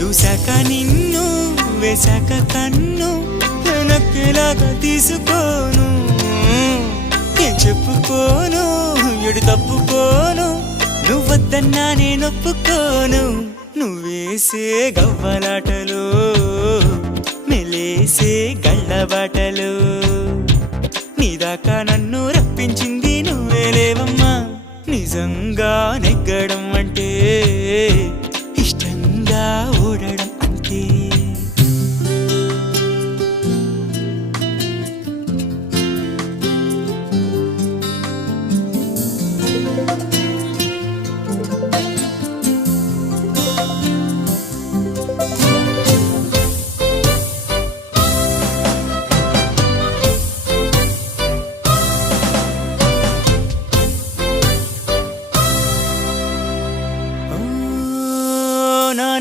చూశాక నిన్ను వేశాక కన్ను నక్కేలాగా తీసుకోను ఏం చెప్పుకోను ఎడు తప్పుకోను నువ్వద్దన్నా నేనొప్పుకోను నువ్వేసే గవ్వలాటలు మెలేసే గళ్ళబాటలు నీదాకా నన్ను రప్పించింది నువ్వేలేవమ్మా నిజంగానే